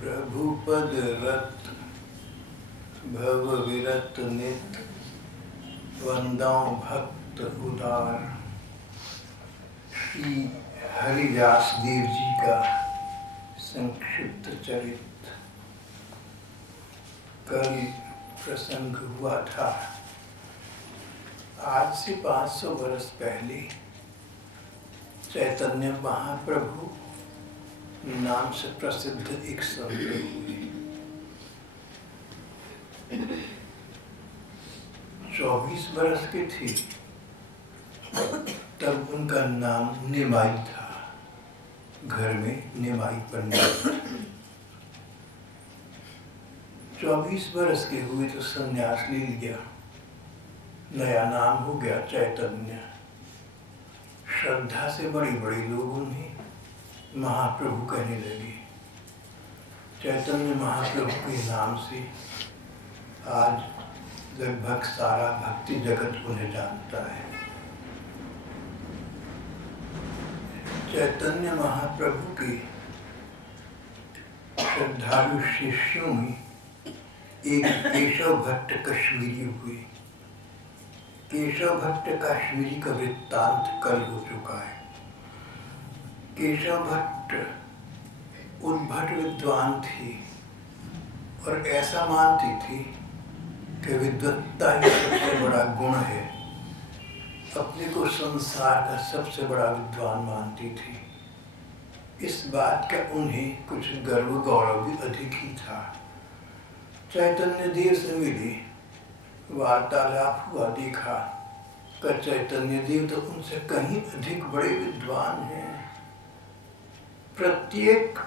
प्रभुपद रत भव विरत नित वंदाओं भक्त उदार। श्री हरिदास देव जी का संक्षिप्त चरित्र। कल प्रसंग हुआ था, आज से 500 वर्ष पहले चैतन्य महाप्रभु नाम से प्रसिद्ध एक संत हुए। 24 वर्ष के थे तब उनका नाम निमाई था। घर में निमाई पंडित। 24 वर्ष के हुए तो संन्यास ले लिया, नया नाम हो गया चैतन्य। श्रद्धा से बड़े बड़े लोग उन्हें महाप्रभु कहने लगे। चैतन्य महाप्रभु के नाम से आज लगभग सारा भक्ति जगत उन्हें जानता है। चैतन्य महाप्रभु के श्रद्धालु शिष्यों में एक केशव भट्ट कश्मीरी हुए। केशव भट्ट कश्मीरी का वृत्तांत कल हो चुका है। केशव भट्ट उद्भट विद्वान थे और ऐसा मानती थी कि विद्वत्ता ही सबसे बड़ा गुण है। अपने को संसार का सबसे बड़ा विद्वान मानती थी। इस बात का उन्हें कुछ गर्व गौरव भी अधिक ही था। चैतन्य देव से मिले, वार्तालाप हुआ, देखा कि चैतन्य देव तो उनसे कहीं अधिक बड़े विद्वान हैं। प्रत्येक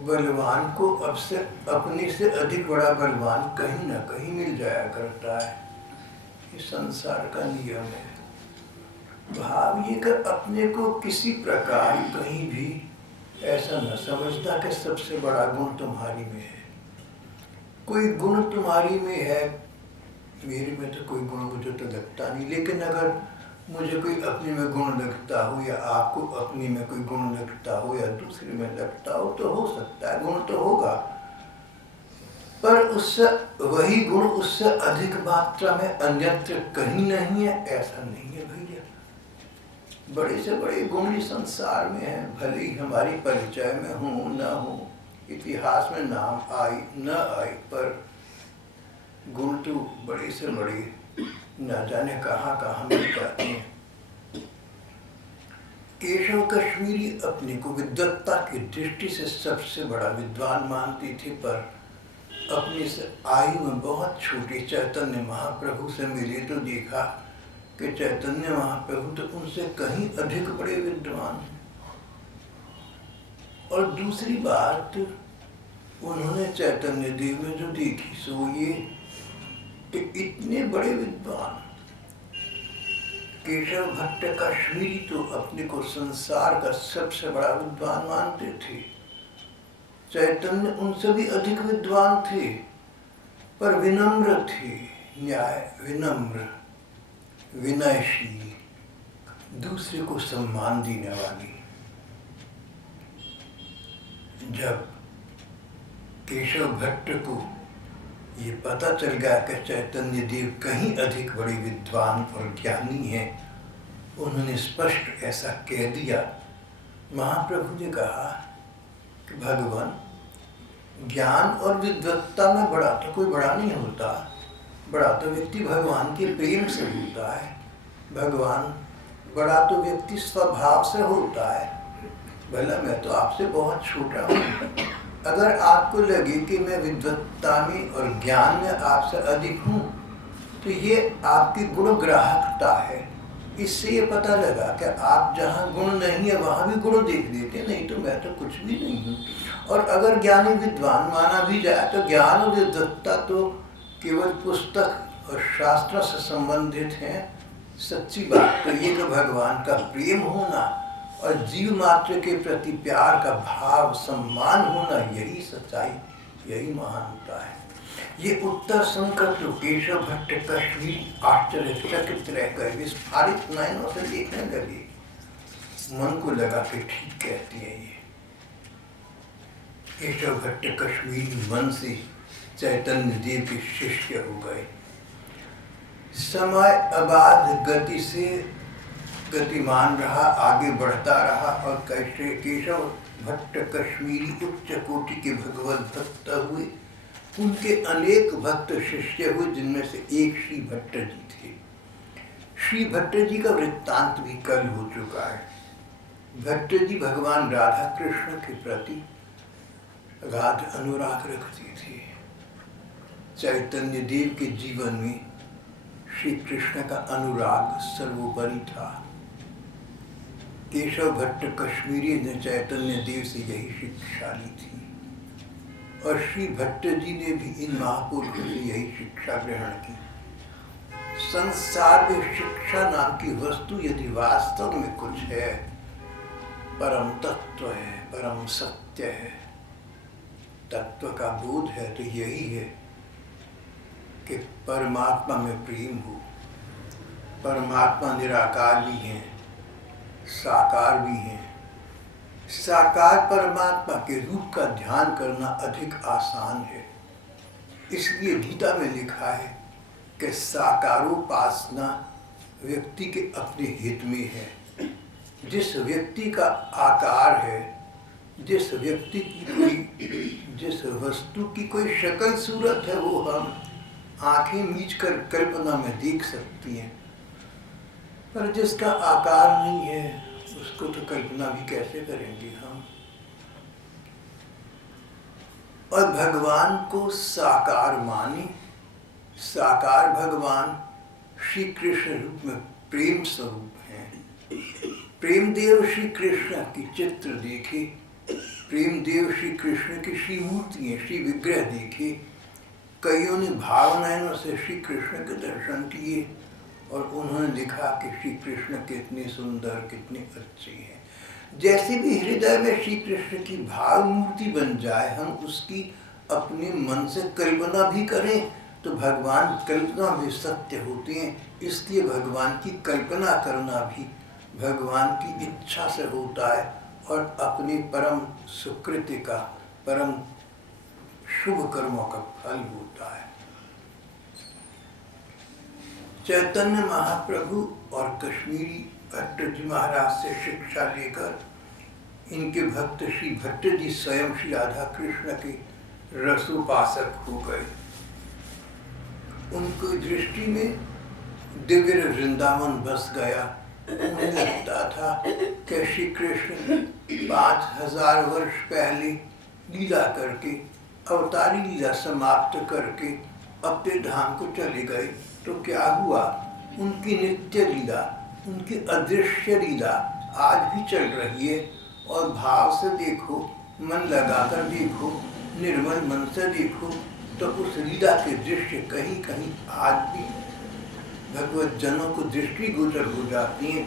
बलवान को अब से अपने से अधिक बड़ा बलवान कहीं ना कहीं मिल जाया करता है। ये संसार का नियम है। भाव ये कि अपने को किसी प्रकार कहीं भी ऐसा न समझता कि सबसे बड़ा गुण तुम्हारी में है। कोई गुण तुम्हारी में है, मेरे में तो कोई गुण मुझे तो लगता नहीं, लेकिन अगर मुझे कोई अपने में गुण लगता हो या आपको अपने में कोई गुण लगता हो या दूसरे में लगता हो तो हो सकता है, गुण तो होगा, पर उससे वही गुण उससे अधिक मात्रा में अन्यत्र कहीं नहीं है, ऐसा नहीं है भैया। बड़े से बड़े गुण ही संसार में है, भले ही हमारी परिचय में हो न हो, इतिहास में नाम आई न आई, पर गुण तो बड़े से बड़े न जाने कहाँ कहाँ मिल जाते हैं। केशव कश्मीरी अपने को विद्वत्ता की दृष्टि से सबसे बड़ा विद्वान मानती थी, पर अपने से आयु में बहुत छोटे चैतन्य महाप्रभु से मिले तो देखा कि चैतन्य महाप्रभु तो उनसे कहीं अधिक बड़े विद्वान हैं। और दूसरी बात उन्होंने चैतन्य देव में जो देखी सो ये कि इतने बड़े विद्वान केशव भट्ट कश्मीरी तो अपने को संसार का सबसे बड़ा विद्वान मानते थे। चैतन्य उनसे भी अधिक विद्वान थे, पर विनम्र थे, विनम्र, विनयशील, दूसरे को सम्मान देने वाली। जब केशव भट्ट को ये पता चल गया कि चैतन्य देव कहीं अधिक बड़े विद्वान और ज्ञानी हैं, उन्होंने स्पष्ट ऐसा कह दिया। महाप्रभु ने कहा कि भगवान, ज्ञान और विद्वत्ता में बड़ा तो कोई बड़ा नहीं होता, बड़ा तो व्यक्ति भगवान के प्रेम से होता है। भगवान बड़ा तो व्यक्ति स्वभाव से होता है। भला मैं तो आपसे बहुत छोटा हूँ, अगर आपको लगे कि मैं विद्वत्ता में और ज्ञान में आपसे अधिक हूँ तो ये आपकी गुणग्राहकता है। इससे ये पता लगा कि आप जहाँ गुण नहीं है वहाँ भी गुण देख देते, नहीं तो मैं तो कुछ भी नहीं हूँ। और अगर ज्ञानी विद्वान माना भी जाए तो ज्ञान और विद्वत्ता तो केवल पुस्तक और शास्त्र से संबंधित हैं। सच्ची बात तो ये कि भगवान का प्रेम होना और जीव मात्र के प्रति प्यार का भाव, सम्मान होना, यही सच्चाई, यही महानता है। ये उत्तर सुनकर तो केशव भट्ट कश्मीरी आश्चर्यचकित रहकर विस्फारित नयनों से देखने लगे। मन को लगा कि ठीक कहती है ये। केशव भट्ट कश्मीरी मन से चैतन्य देव के शिष्य हो गए। समय अबाध गति से गतिमान रहा, आगे बढ़ता रहा और केशव भट्ट कश्मीरी उच्च कोटि के भगवत भक्त हुए। उनके अनेक भक्त शिष्य हुए, जिनमें से एक श्री भट्ट जी थे। श्री भट्ट जी का वृत्तांत भी कल हो चुका है। भट्ट जी भगवान राधा कृष्ण के प्रति अगाध अनुराग रखते थे। चैतन्य देव के जीवन में श्री कृष्ण का अनुराग सर्वोपरि था। केशव भट्ट कश्मीरी ने चैतन्य देव से यही शिक्षा ली थी और श्री भट्ट जी ने भी इन महापुरुषों से यही शिक्षा ग्रहण की। संसार में शिक्षा नाम की वस्तु यदि वास्तव में कुछ है, परम तत्व है, परम सत्य है, तत्व का बोध है, तो यही है कि परमात्मा में प्रेम हो। परमात्मा निराकार भी हैं, साकार भी हैं। साकार परमात्मा के रूप का ध्यान करना अधिक आसान है। इसलिए गीता में लिखा है कि साकारोपासना व्यक्ति के अपने हित में है। जिस व्यक्ति का आकार है, जिस व्यक्ति की कोई, जिस वस्तु की कोई शक्ल सूरत है, वो हम आंखें मीच कर कल्पना में देख सकती हैं, पर जिसका आकार नहीं है उसको तो कल्पना भी कैसे करेंगे हम। और भगवान को साकार माने। साकार भगवान श्री कृष्ण रूप में प्रेम स्वरूप हैं। प्रेम देव श्री कृष्ण की चित्र देखे, प्रेम देव श्री कृष्ण की श्री मूर्तियां, श्री विग्रह देखे। कईयों ने भाव नयनों से श्री कृष्ण के दर्शन किए और उन्होंने लिखा कि श्री कृष्ण कितने सुंदर, कितने अच्छे हैं। जैसे भी हृदय में श्री कृष्ण की भाव मूर्ति बन जाए, हम उसकी अपने मन से कल्पना भी करें तो भगवान कल्पना में सत्य होते हैं। इसलिए भगवान की कल्पना करना भी भगवान की इच्छा से होता है और अपने परम सुकृति का, परम शुभ कर्मों का फल होता है। चैतन्य महाप्रभु और कश्मीरी भट्ट जी महाराज से शिक्षा लेकर इनके भक्त श्री भट्ट जी स्वयं श्री राधा कृष्ण के रसोपासक हो गए। उनकी दृष्टि में दिव्य वृंदावन बस गया। उन्हें लगता था कि श्री कृष्ण 5000 वर्ष पहले लीला करके, अवतारी लीला समाप्त करके अपने धाम को चले गए, तो क्या हुआ? उनकी नित्य लीला, उनकी अदृश्य लीला आज भी चल रही है। और भाव से देखो, मन लगाकर देखो, निर्मल मन से देखो, तो उस लीला के दृश्य कहीं कहीं आज भी भगवत जनों को दृष्टि गोचर हो जाती हैं।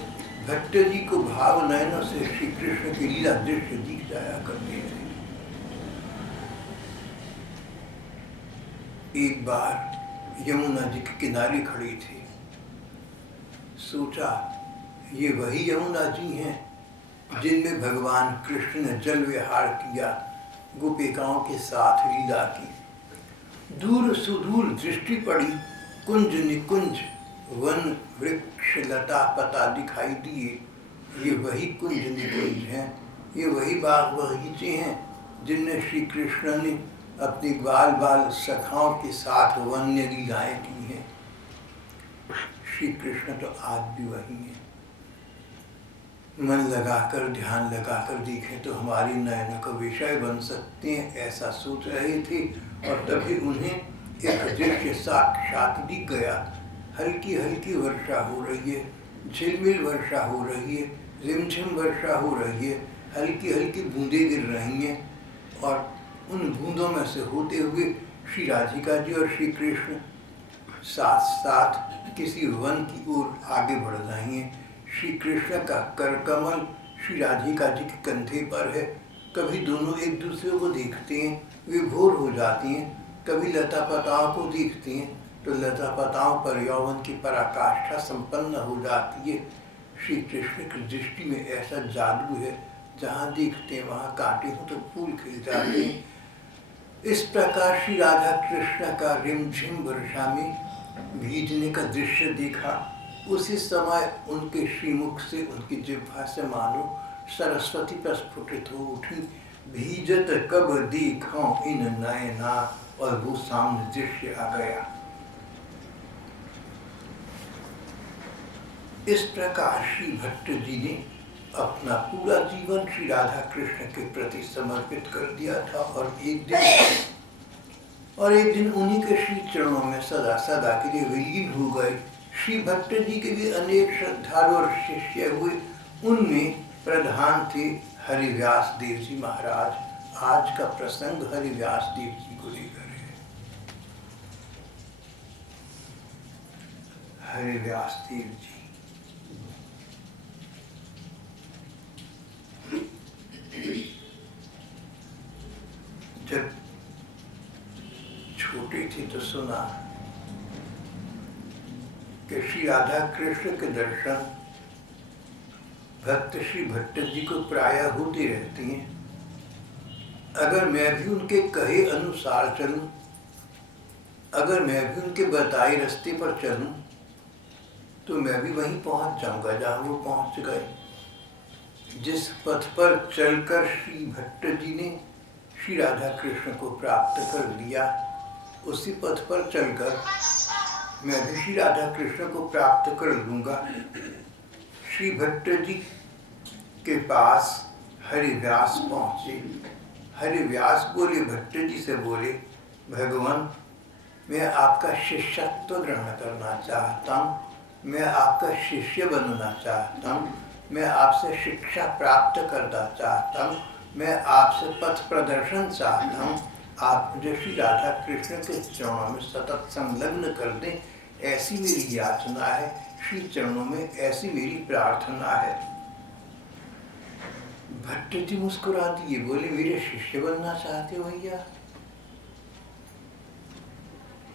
भट्ट जी को भाव नयनों से श्री कृष्ण की लीला दृश्य दिख जाया करते थे। एक बार यमुना जी के किनारे खड़ी थी। सोचा ये वही यमुना जी हैं जिनमें भगवान कृष्ण ने जल विहार किया, गोपिकाओं के साथ लीला की। दूर सुदूर दृष्टि पड़ी, कुंज निकुंज, वन वृक्ष लता पता दिखाई दिए। ये वही कुंज निकुंज हैं, ये वही बाग बगीचे हैं जिनमें श्री कृष्ण ने अपनी बाल बाल सखाओं के साथ वन्य लीलाएं की हैं। श्री कृष्ण तो आज भी वही हैं। मन लगाकर, ध्यान लगाकर देखें तो हमारी नयनों का विषय बन सकते हैं, ऐसा सोच रहे थे। और तभी उन्हें एक दृश्य साक्षात दिख गया। हल्की हल्की वर्षा हो रही है, झिलमिल वर्षा हो रही है, रिमझिम वर्षा हो रही है, हल्की हल्की बूंदें गिर रही हैं। और उन बूंदों में से होते हुए श्री राधिका जी और श्री कृष्ण साथ साथ किसी वन की ओर आगे बढ़ रही हैं। श्री कृष्ण का करकमल श्री राधिका जी के कंधे पर है। कभी दोनों एक दूसरे को देखते हैं, विभोर हो जाती हैं। कभी लता पताओं को देखते हैं तो लता पताओं पर यौवन की पराकाष्ठा संपन्न हो जाती है। श्री कृष्ण की दृष्टि में ऐसा जादू है जहाँ देखते वहाँ कांटे हो तो फूल खिल जाते हैं। इस प्रकार श्री राधा कृष्ण का रिमझिम वर्षा में भीजने का दृश्य देखा। उसी समय उनके श्रीमुख से, उनकी जिह्वा से मानो सरस्वती प्रस्फुटित हो उठी। भीजत कब देखूं इन नयना, और वो सामने दृश्य आ गया। इस प्रकार श्री भट्ट जी ने अपना पूरा जीवन श्री राधा कृष्ण के प्रति समर्पित कर दिया था, और एक दिन उन्हीं के श्री चरणों में सदा सदा के लिए विलीन हो गए। श्री भट्ट जी के भी अनेक श्रद्धालु और शिष्य हुए। उनमें प्रधान थे हरिव्यास देव जी महाराज। आज का प्रसंग हरिव्यास देव जी को लेकर है। हरिव्यास देव जी जब छोटे थे तो सुना कि श्री राधा कृष्ण के दर्शन भक्त श्री भट्ट जी को प्रायः होते रहते हैं। अगर मैं भी उनके कहे अनुसार चलूं, अगर मैं भी उनके बताए रास्ते पर चलूं, तो मैं भी वहीं पहुंच जाऊंगा जहां वो पहुंच गए। जिस पथ पर चलकर श्री भट्ट जी ने श्री राधा कृष्ण को प्राप्त कर लिया, उसी पथ पर चलकर मैं भी श्री राधा कृष्ण को प्राप्त कर लूंगा। श्री भट्ट जी के पास हरिव्यास पहुंचे। हरिव्यास बोले, भट्ट जी से बोले, भगवान मैं आपका शिष्यत्व ग्रहण करना चाहता हूँ, मैं आपका शिष्य बनना चाहता हूँ, मैं आपसे शिक्षा प्राप्त करना चाहता हूँ, मैं आपसे पथ प्रदर्शन चाहता हूँ। आप मुझे श्री राधा कृष्ण के चरणों में सतत संलग्न कर दें, ऐसी मेरी याचना है। श्री चरणों में ऐसी मेरी प्रार्थना है। भट्ट जी मुस्कुरा दिए, बोले मेरे शिष्य बनना चाहते हो भैया?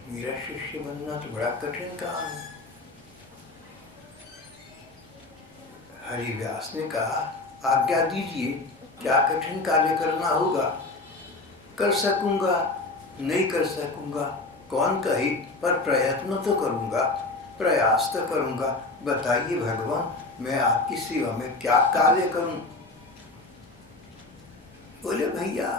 मेरा शिष्य बनना तो बड़ा कठिन काम है। हरिव्यास ने कहा, आज्ञा दीजिए, क्या कठिन कार्य करना होगा? कर सकूंगा, नहीं कर सकूंगा कौन कहे, पर प्रयत्न तो करूंगा, प्रयास तो करूंगा। बताइए भगवान, मैं आपकी सेवा में क्या कार्य करूं? बोले, भैया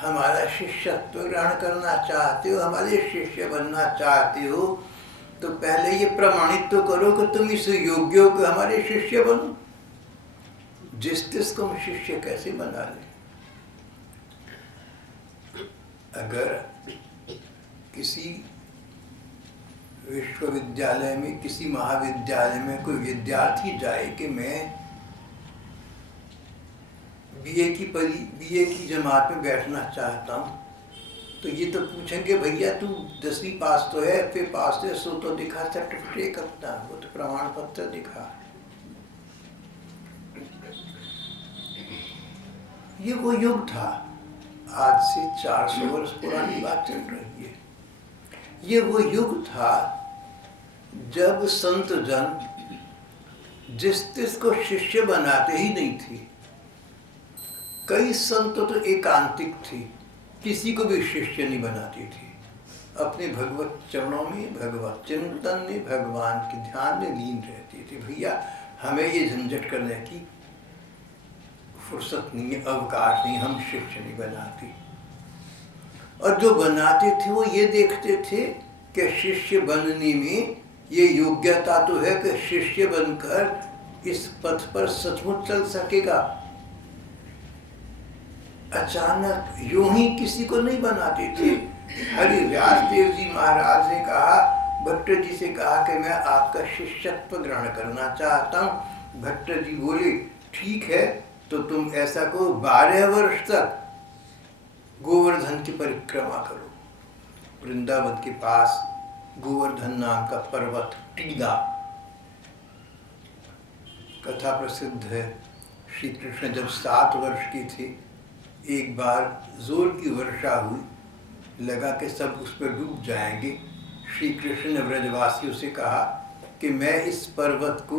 हमारा शिष्यत्व ग्रहण करना चाहते हो, हमारे शिष्य बनना चाहते हो, तो पहले ये प्रमाणित तो करो कि तुम इस योग्य हो कि हमारे शिष्य बनो। जिस तिस को शिष्य कैसे बना ले? अगर किसी विश्वविद्यालय में, किसी महाविद्यालय में कोई विद्यार्थी जाए कि मैं बीए की जमात में बैठना चाहता हूँ, तो ये तो पूछेंगे, भैया तू 10वीं पास तो है, फिर पास है, सो तो दिखा, सर्टिफिकेट अपना, वो तो प्रमाण पत्र दिखा। ये वो युग था, आज से 400 वर्ष पुरानी बात चल रही है। ये वो युग था जब संत जन जिस तिस को शिष्य बनाते ही नहीं थे। कई संत तो एकांतिक थे, किसी को भी शिष्य नहीं बनाते थे। अपने भगवत चरणों में, भगवत चिंतन में, भगवान के ध्यान में लीन रहते थे। भैया हमें ये झंझट करने की फुर्सत नहीं है, अवकाश नहीं, हम शिष्य नहीं बनाते। और जो बनाते थे वो ये देखते थे कि शिष्य बनने में ये योग्यता तो है कि शिष्य बनकर इस पथ पर सचमुच चल सकेगा। अचानक यूं ही किसी को नहीं बनाते थे। हरिव्यास देव जी महाराज ने कहा, भट्ट जी से कहा कि मैं आपका शिष्यत्व ग्रहण करना चाहता हूँ। भट्ट जी बोले, ठीक है, तो तुम ऐसा करो, 12 वर्ष तक गोवर्धन की परिक्रमा करो। वृंदावन के पास गोवर्धन नाम का पर्वत, टीला, कथा प्रसिद्ध है। श्री कृष्ण जब 7 वर्ष के थे, एक बार जोर की वर्षा हुई, लगा कि सब उस पर डूब जाएंगे। श्री कृष्ण ने व्रजवासियों से कहा कि मैं इस पर्वत को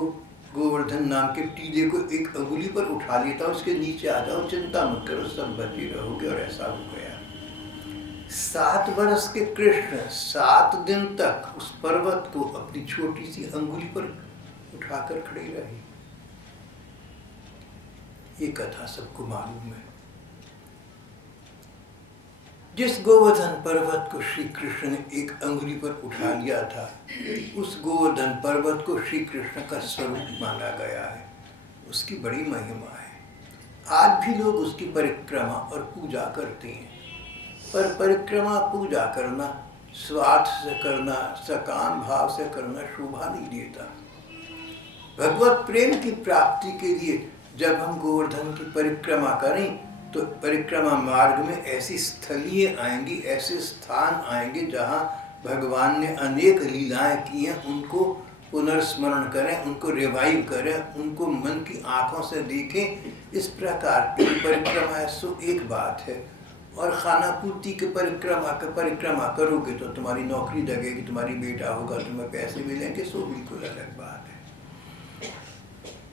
गोवर्धन नाम के टीले को एक अंगुली पर उठा लेता, उसके नीचे आ जाओ, चिंता मत करो, सब बचे रहोगे। और ऐसा हो गया। 7 वर्ष के कृष्ण 7 दिन तक उस पर्वत को अपनी छोटी सी अंगुली पर उठाकर खड़े रहे। ये कथा सबको मालूम है। जिस गोवर्धन पर्वत को श्री कृष्ण ने एक अंगुली पर उठा लिया था, उस गोवर्धन पर्वत को श्री कृष्ण का स्वरूप माना गया है। उसकी बड़ी महिमा है। आज भी लोग उसकी परिक्रमा और पूजा करते हैं। पर परिक्रमा पूजा करना, स्वार्थ से करना, सकाम भाव से करना शोभा नहीं देता। भगवत प्रेम की प्राप्ति के लिए जब हम गोवर्धन की परिक्रमा करें, तो परिक्रमा मार्ग में ऐसी स्थलीय आएंगी, ऐसे स्थान आएंगे जहाँ भगवान ने अनेक लीलाएं की हैं, उनको पुनर्स्मरण करें, उनको रिवाइव करें, उनको मन की आंखों से देखें। इस प्रकार की परिक्रमा है सो एक बात है। और खाना पूर्ति के परिक्रमा करोगे तो तुम्हारी नौकरी लगेगी, तुम्हारी बेटा होगा, तुम्हें पैसे मिलेंगे, सो बिल्कुल अलग बात है।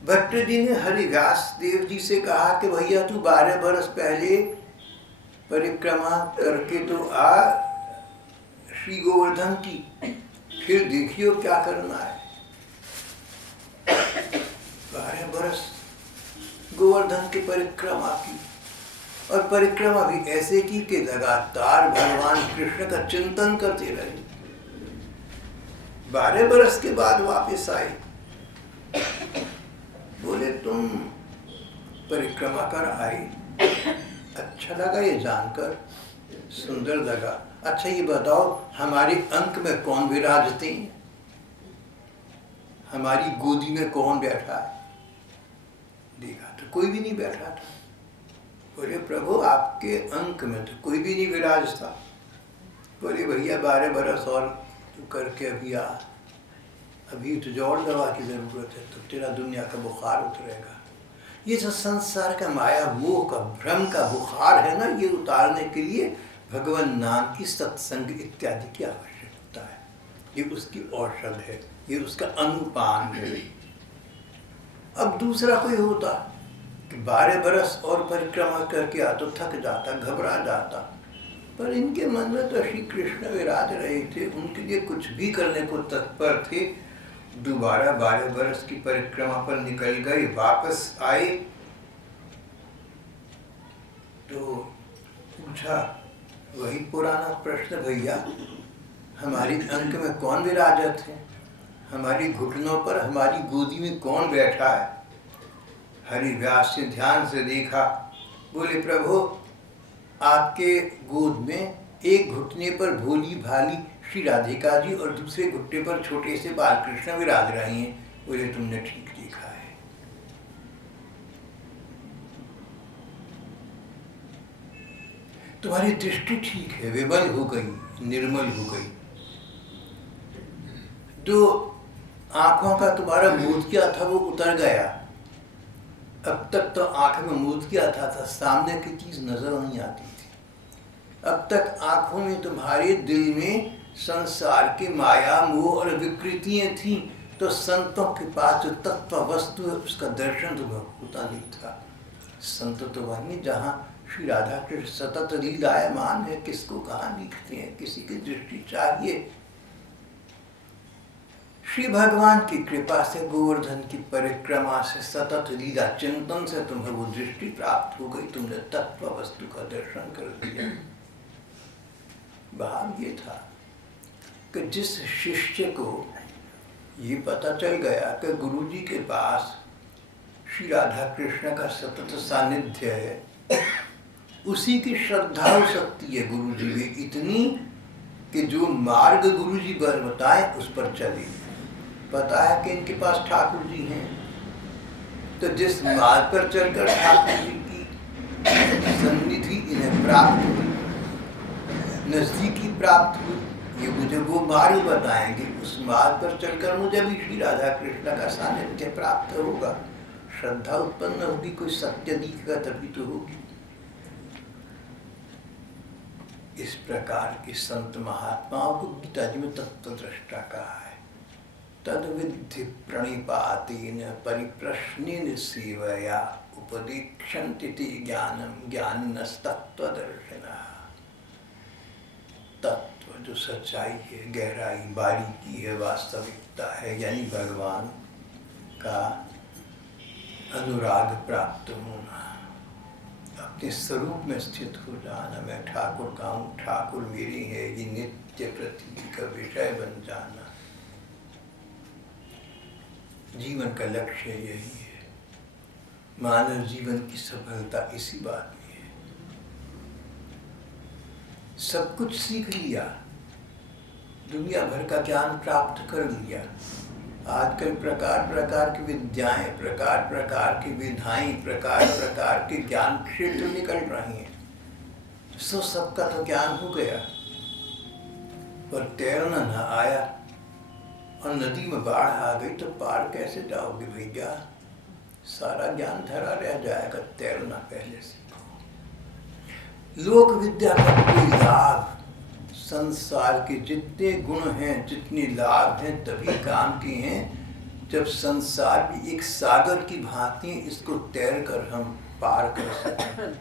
भट्ट जी ने हरिव्यास देव जी से कहा कि भैया तू 12 बरस पहले परिक्रमा करके तो आ श्री गोवर्धन की, फिर देखियो क्या करना है। 12 बरस गोवर्धन की परिक्रमा की, और परिक्रमा भी ऐसे की कि लगातार भगवान कृष्ण का चिंतन करते रहे। 12 बरस के बाद वापस आए। बोले तुम परिक्रमा कर आए, अच्छा लगा ये जानकर, सुंदर लगा। अच्छा ये बताओ हमारे अंक में कौन विराजते हैं, हमारी गोदी में कौन बैठा है? देखा तो कोई भी नहीं बैठा था। बोले प्रभु आपके अंक में तो कोई भी नहीं विराजता। बोले भैया 12 बरस और तू करके अभी आ, अभी तुझे और दवा की जरूरत है, तो तेरा दुनिया का बुखार उतरेगा। ये जो संसार का माया मोह का भ्रम का बुखार है ना, ये उतारने के लिए भगवान नाम की सत्संग इत्यादि की आवश्यकता है। ये उसकी औषध है, ये उसका अनुपान है। अब दूसरा कोई होता कि 12 बरस और परिक्रमा करके आ तो थक जाता, घबरा जाता, पर इनके मन में तो श्री कृष्ण विराज रहे थे, उनके लिए कुछ भी करने को तत्पर थे। दोबारा 12 बरस की परिक्रमा पर निकल गए, वापस आए तो पूछा वही पुराना प्रश्न, भैया हमारी अंक में कौन विराजत है, हमारी घुटनों पर, हमारी गोदी में कौन बैठा है? हरिव्यास से ध्यान से देखा। बोले प्रभु आपके गोद में एक घुटने पर भोली भाली श्री राधिका जी और दूसरे घुटने पर छोटे से बाल कृष्ण विराज रहे हैं। बोले तुमने ठीक देखा है। तुम्हारी दृष्टि ठीक है, विमल हो गई, निर्मल हो गई। जो आंखों का तुम्हारा मोतिया था वो उतर गया। अब तक तो आंख में मोतिया था, सामने की चीज नजर नहीं आती थी। अब तक आंखों में तुम्हारे दिल में संसार की माया मोह और विकृतियां थी, तो संतों के पास जो तत्व वस्तु है उसका दर्शन तुम्हें होता नहीं था। संत तो वही जहाँ श्री राधा कृष्ण सतत लीलायमान है, किसको कहाँ दिखते हैं, किसी की दृष्टि चाहिए। श्री भगवान की कृपा से गोवर्धन की परिक्रमा से सतत लीला चिंतन से तुम्हें वो दृष्टि प्राप्त हो गई, तुमने तत्व वस्तु का दर्शन कर दिया। भाव ये था कि जिस शिष्य को ये पता चल गया कि गुरुजी के पास श्री राधा कृष्ण का सतत सानिध्य है, उसी की श्रद्धा हो सकती है गुरुजी में इतनी कि जो मार्ग गुरुजी बताए उस पर चले। पता है कि इनके पास ठाकुर जी हैं, तो जिस मार्ग पर चलकर ठाकुर जी की सन्निधि इन्हें प्राप्त हुई, नजदीकी प्राप्त हुई, ये मुझे वो मार्ग बताएंगे। उस मार्ग पर चलकर मुझे भी श्री राधा कृष्ण का सानिध्य प्राप्त होगा, श्रद्धा उत्पन्न होगी, कोई सत्य दिखेगा तभी तो होगी। इस प्रकार के संत महात्माओं को गीता जी में तत्वदृष्टा कहा है। तद्विद्धि प्रणिपातेन परिप्रश्नेन सेवया उपदीक्षन्ति ते ज्ञानम ज्ञानिनस्तत्त्वदर्शिनः। तत्व जो सच्चाई है, गहराई, बारीकी है, वास्तविकता है, यानी भगवान का अनुराग प्राप्त होना, अपने स्वरूप में स्थित हो जाना, मैं ठाकुर का हूँ, ठाकुर मेरी है, ये नित्य प्रतीति का विषय बन जाना। जीवन का लक्ष्य यही है। मानव जीवन की सफलता इसी बात में है। सब कुछ सीख लिया, दुनिया भर का ज्ञान प्राप्त कर लिया, आजकल प्रकार प्रकार की विद्याएं, प्रकार प्रकार की विधाएं, प्रकार प्रकार के ज्ञान क्षेत्र निकल रही हैं। सो सबका तो ज्ञान हो गया, पर तैरना न आया और नदी में बाढ़ आ गई तो पार कैसे जाओगे भैया? सारा ज्ञान धरा रह जाएगा। तैरना पहले सीखो। लोक विद्या का कोई लाभ, संसार के जितने गुण हैं, जितने लाभ हैं, तभी काम के हैं जब संसार भी एक सागर की भांति इसको तैर कर हम पार कर सकें।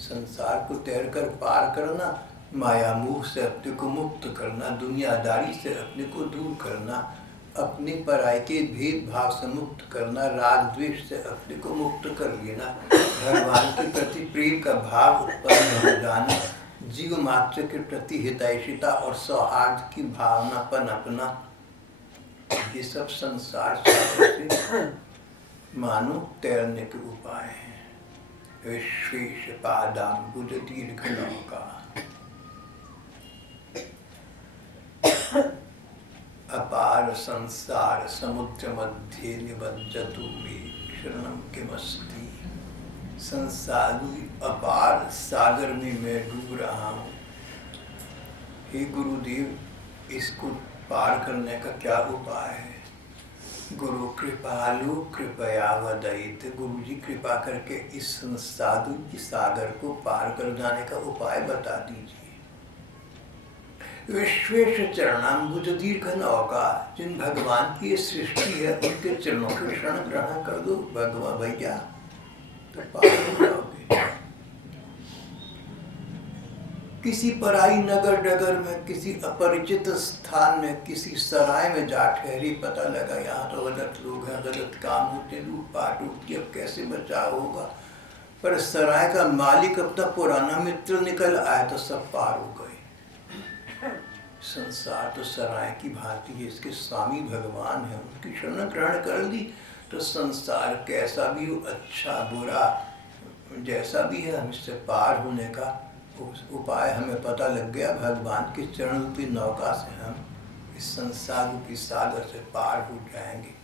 संसार को तैर कर पार करना, माया मोह से अपने को मुक्त करना, दुनियादारी से अपने को दूर करना, अपने पराय के भेदभाव से मुक्त करना, राग द्वेष से अपने को मुक्त कर लेना, भगवान के प्रति प्रेम का भाव उत्पन्न हो जाना, जीव मात्र के प्रति हितैषिता और सौहार्द की भावना पनपना, ये सब संसार से मानो तैरने के उपाय हैं। विश्वेश पादाम्बुज दीर्घ नौका, अपार संसार समुद्र मध्य निबद्धतु मे शरणम किमस्ति। संसार अपार सागर में मैं डूब रहा हूँ, हे गुरुदेव, इसको पार करने का क्या उपाय है? गुरु कृपालु कृपया वदयित। गुरु जी कृपा करके इस साधु की सागर को पार कर जाने का उपाय बता दीजिए। विश्वेश चरणाम्बुज दीर्घ नौका, जिन भगवान की ये सृष्टि है उनके चरणों के शरण ग्रहण कर दो भगवान भैया, तो पार हो जाओगे। किसी पराई नगर डगर में, किसी अपरिचित स्थान में, किसी सराय में जा ठहरी, पता लगा यहाँ तो गलत लोग हैं, गलत काम होते, लूटपाट होती, अब कैसे बचाव होगा? पर सराय का मालिक अपना पुराना मित्र निकल आया तो सब पार हो गए। संसार तो सराय की भांति है, इसके स्वामी भगवान है, उनकी शरण ग्रहण कर ली तो संसार कैसा भी हो, अच्छा बुरा जैसा भी है, हम इससे पार होने का उपाय हमें पता लग गया। भगवान के चरण रूपी नौका से हम इस संसार रूपी सागर से पार हो जाएंगे।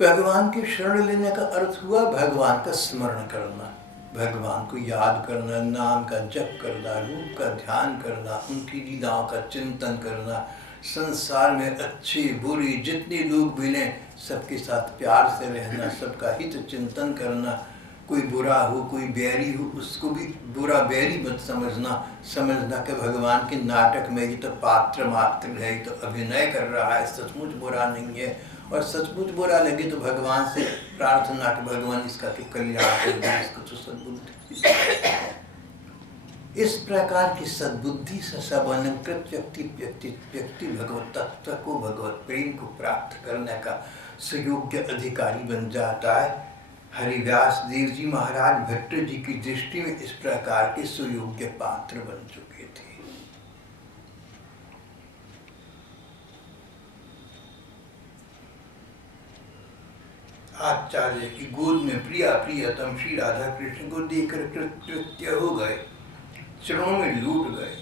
भगवान की शरण लेने का अर्थ हुआ भगवान का स्मरण करना, भगवान को याद करना, नाम का जप करना, रूप का ध्यान करना, उनकी लीलाओं का चिंतन करना, संसार में अच्छे बुरे जितने लोग मिले सबके साथ प्यार से रहना, सबका हित चिंतन करना। कोई बुरा हो, कोई बैरी हो, उसको भी बुरा बैरी मत समझना कि भगवान के नाटक में ये तो पात्र मात्र है, ये तो अभिनय कर रहा है, सचमुच बुरा नहीं है। और सचमुच बुरा लगे तो भगवान से प्रार्थना कि भगवान इसका तो कल्याण कर दे, इसको तो सद्बुद्धि। इस प्रकार की सद्बुद्धि से सबलंकृत व्यक्ति भगवत तत्व को, भगवत प्रेम को प्राप्त करने का सुयोग्य अधिकारी बन जाता है। हरिव्यास देव जी महाराज भट्ट जी की दृष्टि में इस प्रकार के सुयोग्य पात्र बन चुके थे। आचार्य की गोद में प्रिया प्रियतम श्री राधा कृष्ण को देखकर कृत्य हो गए, चरणों में लूट गए।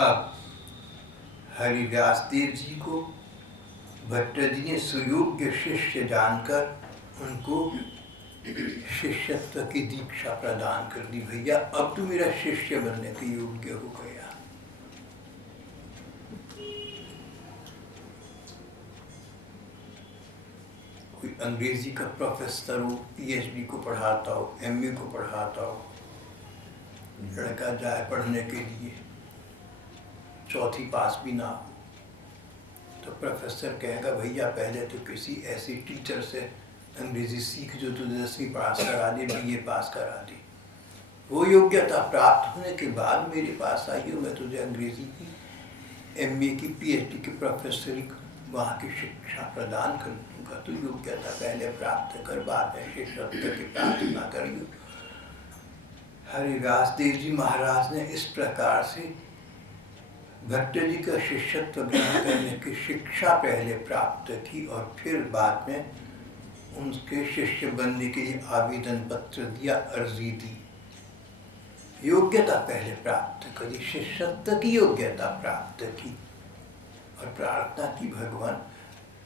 अब हरिव्यास देव जी को भट्ट जी ने सुयोग्य शिष्य जानकर उनको शिष्यत्व की दीक्षा प्रदान कर दी। भैया अब तू मेरा शिष्य बनने के योग्य हो गया। कोई अंग्रेजी का प्रोफेसर हो, पीएचडी को पढ़ाता हो, एमए को पढ़ाता हो, लड़का जाए पढ़ने के लिए, चौथी पास भी ना हो, तो प्रोफेसर कहेगा भैया पहले तो किसी ऐसी टीचर से अंग्रेजी सीख जो तुझे 10वीं पास करा दे, BA पास करा दी। वो योग्यता प्राप्त होने के बाद मेरे पास आई हो, मैं तुझे अंग्रेजी की MA की PhD की प्रोफेसरी वहाँ की शिक्षा प्रदान कर दूँगा। तो योग्यता पहले प्राप्त कर, बाद में शिष्यत्व की प्रार्थना करियो। हरिदास देव जी महाराज ने इस प्रकार से भट्ट जी का शिष्यत्व ग्रहण करने की शिक्षा पहले प्राप्त की और फिर बाद में उनके शिष्य बनने के लिए आवेदन पत्र दिया, अर्जी दी। योग्यता पहले प्राप्त करी, शिष्यत्व की योग्यता प्राप्त की और प्रार्थना की भगवान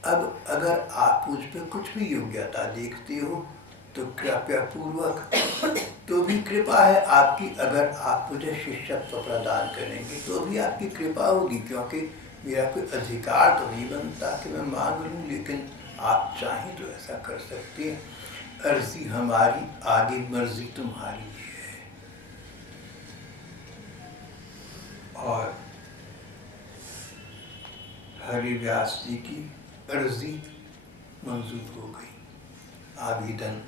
अब अगर आप मुझ पे कुछ भी योग्यता देखते हो तो कृपया पूर्वक, तो भी कृपा है आपकी, अगर आप मुझे शिष्यत्व प्रदान करेंगे तो भी आपकी कृपा होगी, क्योंकि मेरा कोई अधिकार तो नहीं बनता कि मैं मांग लूँ, लेकिन आप चाहें तो ऐसा कर सकते हैं। अर्जी हमारी, आगे मर्जी तुम्हारी है। और हरिव्यास जी की अर्जी मंजूर हो गई, आवेदन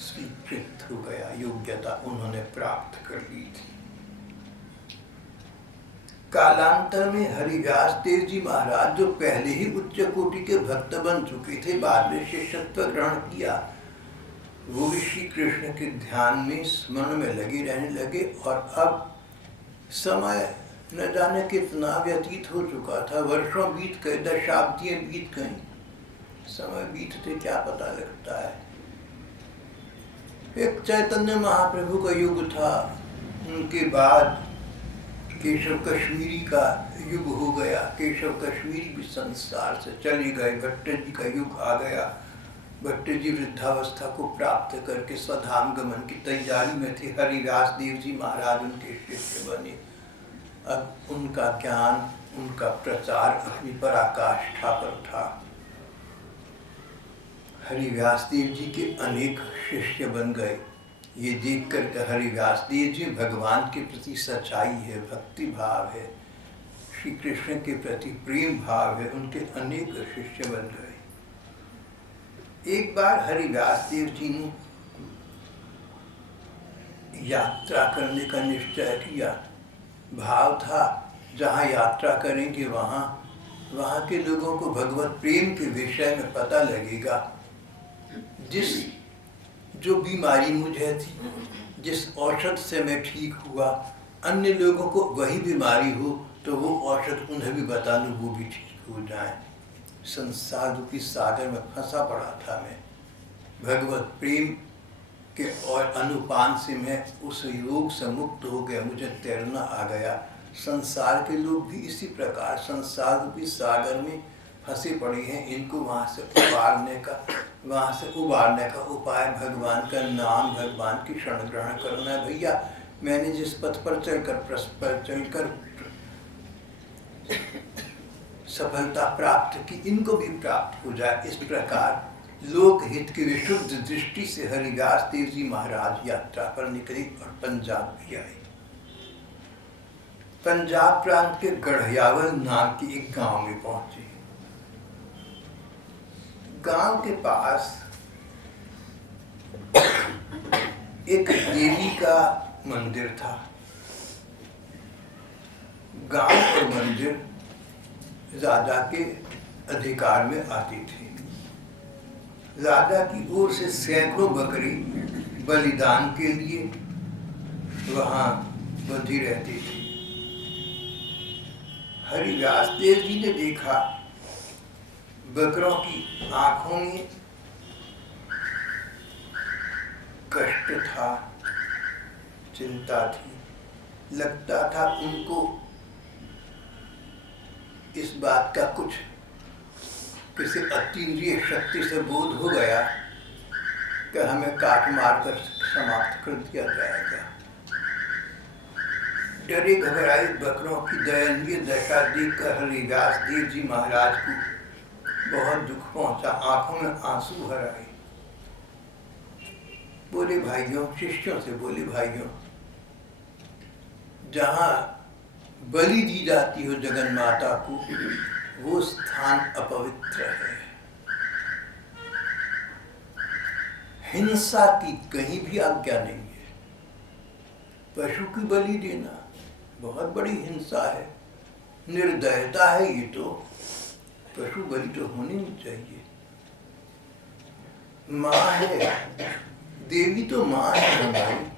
स्वीकृत हो गया, योग्यता उन्होंने प्राप्त कर ली थी। कालांतर में हरिव्यास देव जी महाराज जो पहले ही उच्च कोटि के भक्त बन चुके थे, बाद में शिष्यत्व ग्रहण किया, वो भी श्री कृष्ण के ध्यान में स्मरण में लगे रहने लगे। और अब समय न जाने कितना व्यतीत हो चुका था, वर्षों बीत गए, दशाब्दियां बीत गईं। समय बीतते क्या पता लगता है। एक चैतन्य महाप्रभु का युग था, उनके बाद केशव कश्मीरी का युग हो गया, केशव कश्मीरी भी संसार से चले गए, भट्ट जी का युग आ गया। भट्ट जी वृद्धावस्था को प्राप्त करके स्वधाम गमन की तैयारी में थे, हरिदास देव जी महाराज उनके शिष्य बने। अब उनका ज्ञान, उनका प्रचार अपनी पराकाष्ठा पर था। हरिव्यास देव जी के अनेक शिष्य बन गए। ये देख कर के हरिव्यास देव जी भगवान के प्रति सच्चाई है, भक्ति भाव है, श्री कृष्ण के प्रति प्रेम भाव है, उनके अनेक शिष्य बन गए। एक बार हरिव्यास देव जी ने यात्रा करने का निश्चय किया। भाव था जहाँ यात्रा करेंगे वहाँ के लोगों को भगवत प्रेम के विषय में पता लगेगा। जो बीमारी मुझे थी, जिस औषध से मैं ठीक हुआ, अन्य लोगों को वही बीमारी हो तो वो औषध उन्हें भी बता दूं, वो भी ठीक हो जाए। संसार रूपी सागर में फंसा पड़ा था मैं, भगवत प्रेम के और अनुपान से मैं उस योग से मुक्त हो गया, मुझे तैरना आ गया। संसार के लोग भी इसी प्रकार संसार रूपी सागर में फंसे पड़े हैं, इनको वहाँ से उबारने का उपाय भगवान का नाम, भगवान की शरण ग्रहण करना है। भैया मैंने जिस पथ पर चलकर सफलता प्राप्त की, इनको भी प्राप्त हो जाए। इस प्रकार लोकहित की विशुद्ध दृष्टि से हरिदास देव जी महाराज यात्रा पर निकले और पंजाब भी आए। पंजाब प्रांत के गढ़ियावल नाम के एक गांव में पहुंचे। गांव के पास एक देवी का मंदिर था। गांव और मंदिर राजा के अधिकार में आती थी। राजा की ओर से सैकड़ों बकरी बलिदान के लिए वहां बंधी रहती थी। हरिदास देव जी ने देखा बकरों की आंखों में कष्ट था, चिंता थी। लगता था उनको इस बात का कुछ किसी अतीन्द्रिय शक्ति से बोध हो गया कि हमें काट मार कर समाप्त कर दिया जाएगा। डरे घबराए बकरों की दयनीय दशा देखकर हरिदास देव जी महाराज को बहुत दुख पहुंचा, आंखों में आंसू भर आए। बोले भाइयों, शिष्यों से बोले भाइयों, जहाँ बलि दी जाती हो जगन माता को, वो स्थान अपवित्र है। हिंसा की कहीं भी आज्ञा नहीं है। पशु की बलि देना बहुत बड़ी हिंसा है, निर्दयता है। ये तो पशु बलि तो होनी नहीं चाहिए। माँ है, देवी तो माँ है हमारी,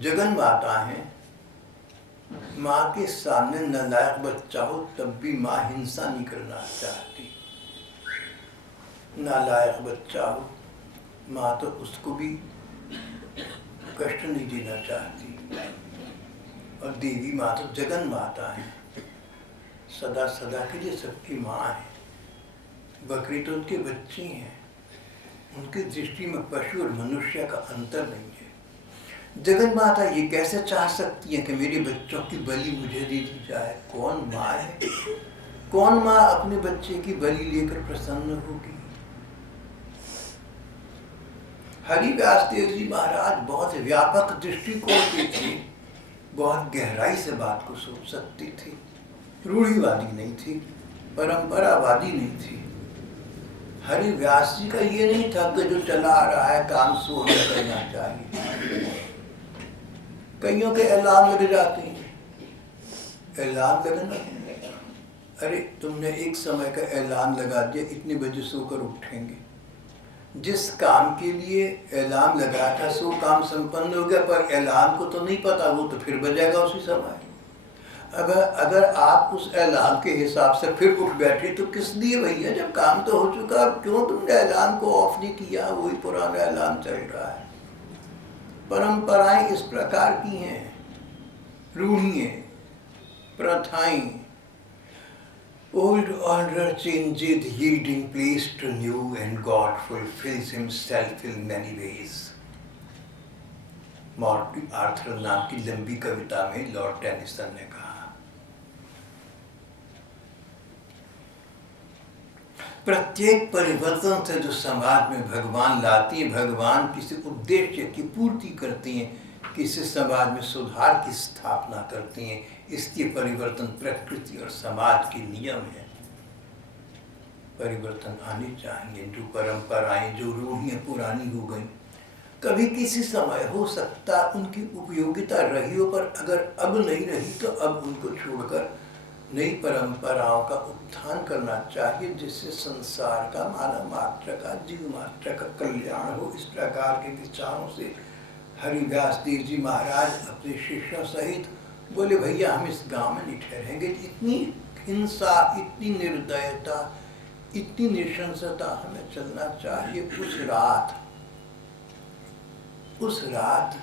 जगन माता है। माँ के सामने नालायक बच्चा हो तब भी माँ हिंसा नहीं करना चाहती। नालायक बच्चा हो, माँ तो उसको भी कष्ट नहीं देना चाहती। और देवी माँ तो जगन माता है, सदा सदा के लिए सबकी माँ है। बकरी तो उनके बच्चे हैं, उनकी दृष्टि में पशु और मनुष्य का अंतर नहीं है। जगन माता ये कैसे चाह सकती है कि मेरे बच्चों की बलि मुझे दे दी जाए? कौन माँ है? कौन माँ अपने बच्चे की बलि लेकर प्रसन्न होगी? हरिव्यास देव जी महाराज बहुत व्यापक दृष्टिकोण के थे, बहुत गहराई से बात को सोच सकते थे। रूढ़िवादी नहीं थी, परंपरावादी नहीं थी। हरिव्यास जी का ये नहीं था कि जो चला आ रहा है काम सो हमें करना चाहिए। कईयों के अलार्म लग जाते हैं, अलार्म लगना, अरे तुमने एक समय का अलार्म लगा दिया, इतने बजे सोकर उठेंगे। जिस काम के लिए अलार्म लगा था सो काम संपन्न हो गया, पर अलार्म को तो नहीं पता, वो तो फिर बजेगा उसी समय। अगर आप उस अलार्म के हिसाब से फिर उठ बैठे तो किस लिए भैया, जब काम तो हो चुका, अब क्यों तुमने अलार्म को ऑफ नहीं किया? वही पुराना अलार्म चल रहा है। परंपराएं इस प्रकार की हैं, रूढ़ियां, प्रथाएं। Old order changed, yielding place to new, and God fulfills himself in many ways. Morton Arthur नाम की लंबी कविता में लॉर्ड टेनिसन ने कहा। प्रत्येक परिवर्तन से जो समाज में भगवान लाती है, भगवान किसी उद्देश्य की पूर्ति करती हैं, किसी समाज में सुधार की स्थापना करती हैं। इसलिए परिवर्तन प्रकृति और समाज के नियम है। परिवर्तन आने चाहिए। जो परंपराएं, जो रूढ़ियां पुरानी हो गई, कभी किसी समय हो सकता उनकी उपयोगिता रही हो, पर अगर अब नहीं रही तो अब उनको छोड़कर नई परंपराओं का उत्थान करना चाहिए, जिससे संसार का, मानव मात्र का, जीव मात्र का कल्याण हो। इस प्रकार के विचारों से हरिव्यास देव जी महाराज अपने शिष्यों सहित बोले, भैया हम इस गांव में नहीं ठहरेंगे। इतनी हिंसा, इतनी निर्दयता, इतनी नृशंसता हमें चलना चाहिए। उस रात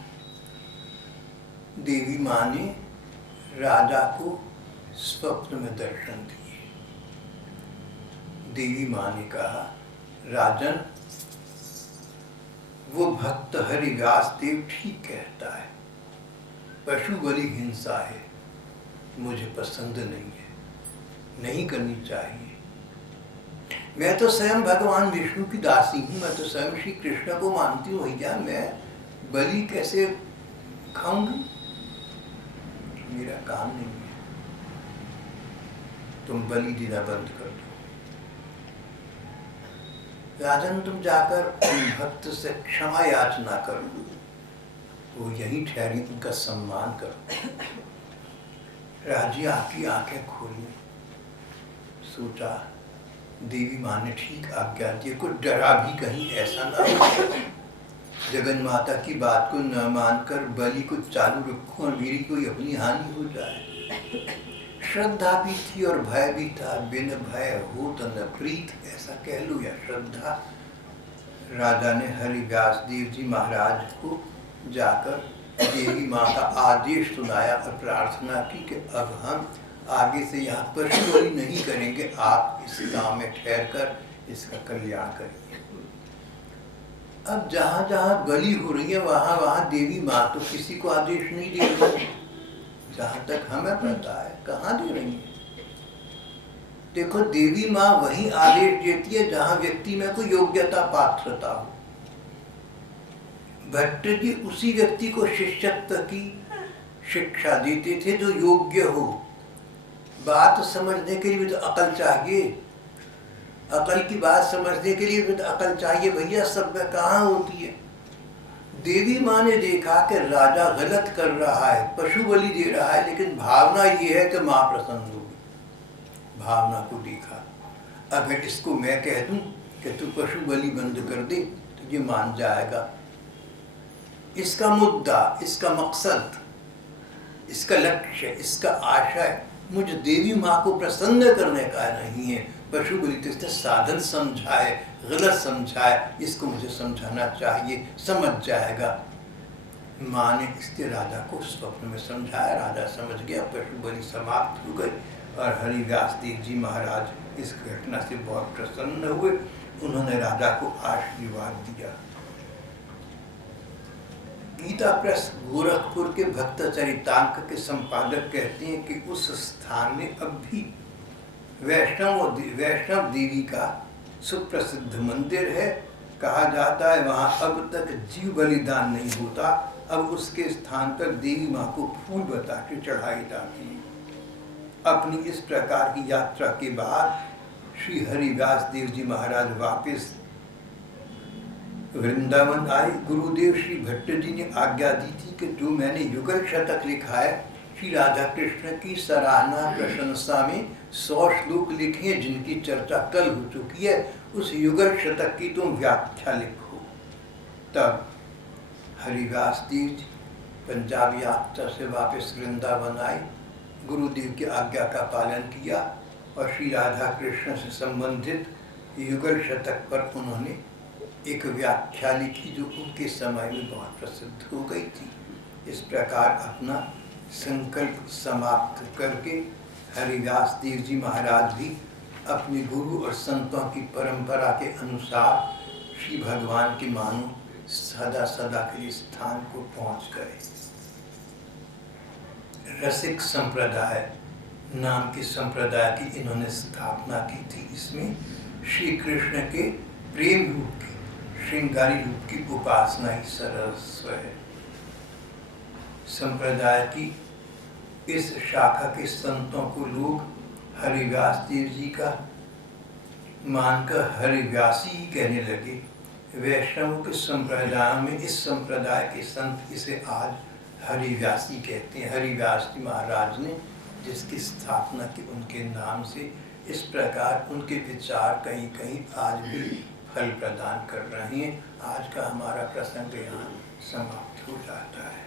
देवी माँ ने राजा को स्वप्न में दर्शन दिए। देवी माँ ने कहा, राजन, वो भक्त हरिव्यास देव ठीक कहता है, पशु बलि हिंसा है, मुझे पसंद नहीं है, नहीं करनी चाहिए। मैं तो स्वयं भगवान विष्णु की दासी हूँ, मैं तो स्वयं श्री कृष्ण को मानती हूँ, भैया मैं बलि कैसे खाऊंगी? मेरा काम नहीं है, तुम बलि देना बंद कर दो। राजन, तुम जाकर भक्त से क्षमा याचना करो, वो यहीं ठहरी, उनका सम्मान करो। राजी आपकी आंखें खोली, सोचा देवी माँ ने ठीक आज्ञा दी, कुछ डरा भी कहीं ऐसा ना हो जगन माता की बात को न मानकर बलि को चालू रखूं और मेरी कोई अपनी हानि हो जाए। श्रद्धा भी थी और भय भी था, बिन भय हो तो न प्रीत, ऐसा कह लो या श्रद्धा। राजा ने हरिव्यास देव जी महाराज को जाकर देवी माँ का आदेश सुनाया और प्रार्थना की कि अब हम आगे से यहाँ पशु बलि नहीं करेंगे, आप इस गांव में ठहर कर इसका कल्याण करिए। अब जहाँ जहाँ बलि हो रही है वहाँ वहाँ देवी माँ तो किसी को आदेश नहीं दे रही, जहाँ तक हमें पता है। कहाँ दे रही है? देखो, देवी माँ वही आदेश देती है जहाँ व्यक्ति में कोई योग्यता, पात्रता हो। भट्ट जी उसी व्यक्ति को शिष्यत्व की शिक्षा देते थे जो योग्य हो। बात समझने के लिए भी तो अकल चाहिए, अकल की बात समझने के लिए भी तो अकल चाहिए भैया, सब में कहाँ होती है। देवी माँ ने देखा कि राजा गलत कर रहा है, पशु बलि दे रहा है, लेकिन भावना ये है कि माँ प्रसन्न होगी। भावना को देखा, अगर इसको मैं कह दूं कि तू पशु बलि बंद कर दे तो ये मान जाएगा। इसका मुद्दा, इसका मकसद, इसका लक्ष्य, इसका आशय मुझ देवी माँ को प्रसन्न करने का नहीं है। पशु बलि तो इसने साधन समझाए, गलत समझाए, इसको मुझे समझाना चाहिए, समझ जाएगा। माँ ने इसके राजा को स्वप्न में समझाया, राजा समझ गया, पशु बलि समाप्त हो गई और हरिव्यास देव जी महाराज इस घटना से बहुत प्रसन्न हुए। उन्होंने राजा को आशीर्वाद दिया। गीता प्रेस गोरखपुर के भक्त चरितांक के संपादक कहते हैं कि उस स्थान में अब भी वैष्णव देवी का सुप्रसिद्ध मंदिर है। कहा जाता है वहाँ अब तक जीव बलिदान नहीं होता, अब उसके स्थान पर देवी माँ को फूल बताके चढ़ाई जाती है। अपनी इस प्रकार की यात्रा के बाद श्री हरिव्यास देव जी महाराज वापिस वृंदावन आए। गुरुदेव श्री भट्ट जी ने आज्ञा दी थी कि जो मैंने युगल शतक लिखा है, श्री राधा कृष्ण की सराहना प्रशंसा में 100 श्लोक लिखे हैं जिनकी चर्चा कल हो चुकी है, उस युगल शतक की तुम व्याख्या लिखो। तब हरिव्यास देव जी पंजाब यात्रा से वापस वृंदावन आए, गुरुदेव की आज्ञा का पालन किया और श्री राधा कृष्ण से संबंधित युगल शतक पर उन्होंने एक व्याख्या लिखी जो उनके समय में बहुत प्रसिद्ध हो गई थी। इस प्रकार अपना संकल्प समाप्त करके हरिव्यास देव जी महाराज भी अपने गुरु और संतों की परंपरा के अनुसार श्री भगवान के मानो सदा सदा के लिए स्थान को पहुंच गए। रसिक संप्रदाय नाम के संप्रदाय की इन्होंने स्थापना की थी। इसमें श्री कृष्ण के प्रेम रूप की, श्रृंगारी रूप की उपासना ही सर्वस्व है। संप्रदाय की इस शाखा के संतों को लोग हरिव्यास देव जी का मानकर हरिव्यासी ही कहने लगे। वैष्णव के संप्रदाय में इस संप्रदाय के संत इसे आज हरिव्यासी कहते हैं। हरिव्यास जी महाराज ने जिसकी स्थापना की उनके नाम से, इस प्रकार उनके विचार कहीं कहीं आज भी फल प्रदान कर रहे हैं। आज का हमारा प्रसंग यहाँ समाप्त हो जाता है।